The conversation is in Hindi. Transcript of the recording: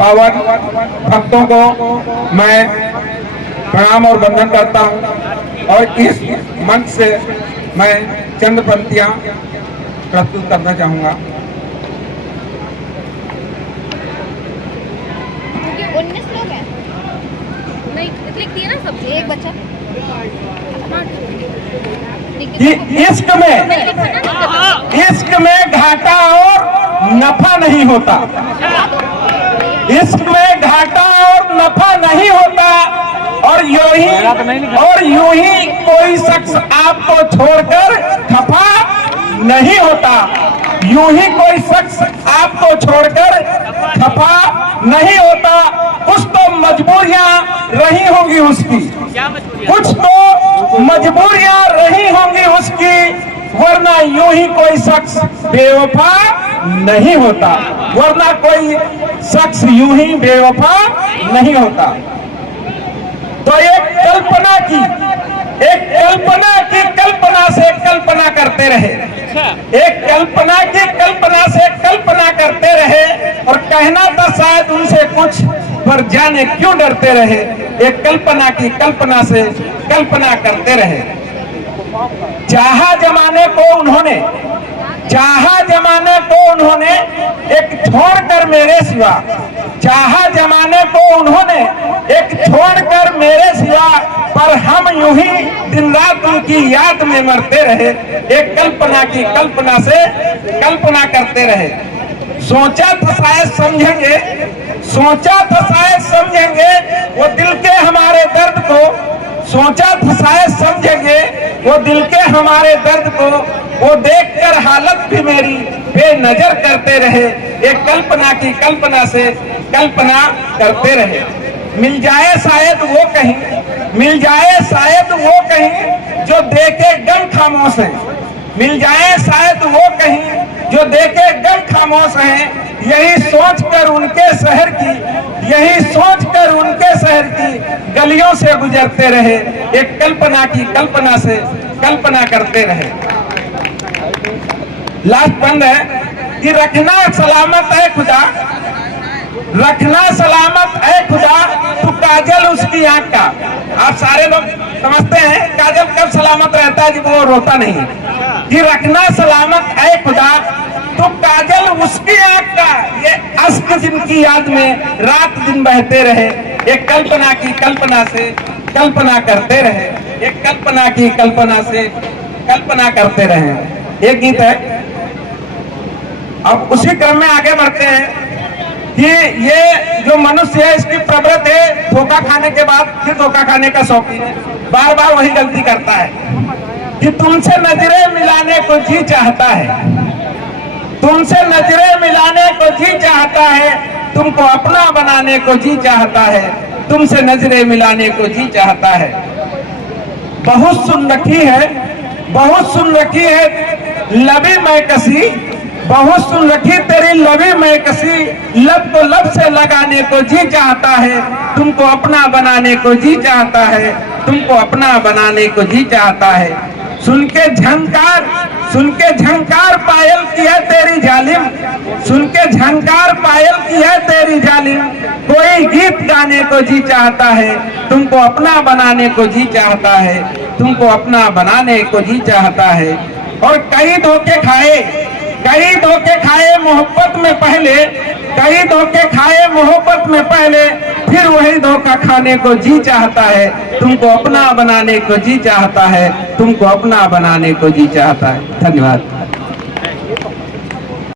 पावन भक्तों को मैं प्रणाम और वंदन करता हूं और इस मंच से मैं चंद पंक्तियां प्रस्तुत करना चाहूंगा। 19 लोग हैं, नहीं लिख दिए ना सब, एक बच्चा। इश्क में घाटा और नफा नहीं होता, इश्क में घाटा और नफा नहीं होता, और यूं ही कोई शख्स आपको छोड़कर खफा नहीं होता, यूं ही कोई शख्स आपको छोड़कर खफा नहीं होता। कुछ तो मजबूरियां रही होंगी उसकी, कुछ तो मजबूरियां रही होंगी उसकी, वरना यूं ही कोई शख्स बेवफा नहीं होता, वरना कोई शख्स यूं ही बेवफा नहीं होता। तो एक कल्पना से कल्पना करते रहे, एक कल्पना की कल्पना से कल्पना करते रहे, और कहना था शायद उनसे कुछ पर जाने क्यों डरते रहे। एक कल्पना की कल्पना से कल्पना करते रहे। चाहा जमाने को उन्होंने एक छोड़कर मेरे सिवा, चाहा जमाने को उन्होंने एक छोड़कर मेरे सिवा, पर हम यूं ही दिन रात उनकी याद में मरते रहे। एक कल्पना की कल्पना से कल्पना करते रहे। सोचा था शायद समझेंगे वो दिल के हमारे दर्द को, सोचा था शायद समझेंगे वो दिल के हमारे दर्द को, वो देखकर हालत भी मेरी बेनजर करते रहे। एक कल्पना की कल्पना से कल्पना करते रहे। मिल जाए शायद वो कहीं जो देखे गम खामोश है, मिल जाए शायद वो कहीं जो देखे गम खामोश है। यही सोचकर उनके शहर की गलियों से गुजरते रहे। एक कल्पना की कल्पना से कल्पना करते रहे। लास्ट बंद है कि रखना सलामत है खुदा, रखना सलामत है खुदा, तू काजल उसकी आंख का। आप सारे लोग समझते हैं काजल कब सलामत रहता है जब वो रोता नहीं है। कि रखना सलामत है खुदा, तो काजल उसकी आंख का, ये अश्क जिनकी याद में रात दिन बहते रहे। एक कल्पना की कल्पना से कल्पना करते रहे, एक कल्पना की कल्पना से कल्पना करते रहे। एक गीत है, अब उसी क्रम में आगे बढ़ते हैं कि ये जो मनुष्य है इसकी प्रवृत्ति है धोखा खाने के बाद फिर धोखा खाने का शौकीन है, बार बार वही गलती करता है कि तुमसे नजरें मिलाने को जी चाहता है, तुमसे नजरें मिलाने को जी चाहता है, तुमको अपना बनाने को जी चाहता है, तुमसे नजरें मिलाने को जी चाहता है। बहुत सुन रखी है लबी मैं कसी, बहुत सुन रखी तेरी लबी मैं कसी, लब को लब से लगाने को जी चाहता है, तुमको अपना बनाने को जी चाहता है, तुमको अपना बनाने को जी चाहता है। सुन के झंकार पायल की है तेरी जालिम, सुन के झंकार पायल की है तेरी जालिम, कोई गीत गाने को जी चाहता है, तुमको अपना बनाने को जी चाहता है, तुमको अपना बनाने को जी चाहता है। और कई धोखे खाए मोहब्बत में पहले, कई धोखे खाए मोहब्बत में पहले, फिर वही धोखा खाने को जी चाहता है, तुमको अपना बनाने को जी चाहता है, तुमको अपना बनाने को जी चाहता है। धन्यवाद।